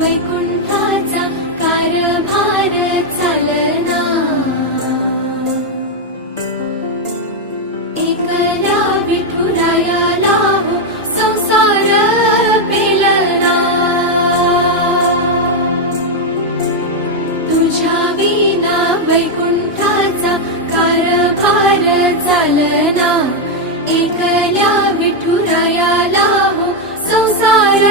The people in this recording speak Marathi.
वैकुंठाचा कारभार चालना, एकल्या विठुरायाला हो संसार पेलना, तुझ्या विना वैकुंठाचा कारभार चालना, एकल्या विठुरायाला हो संसार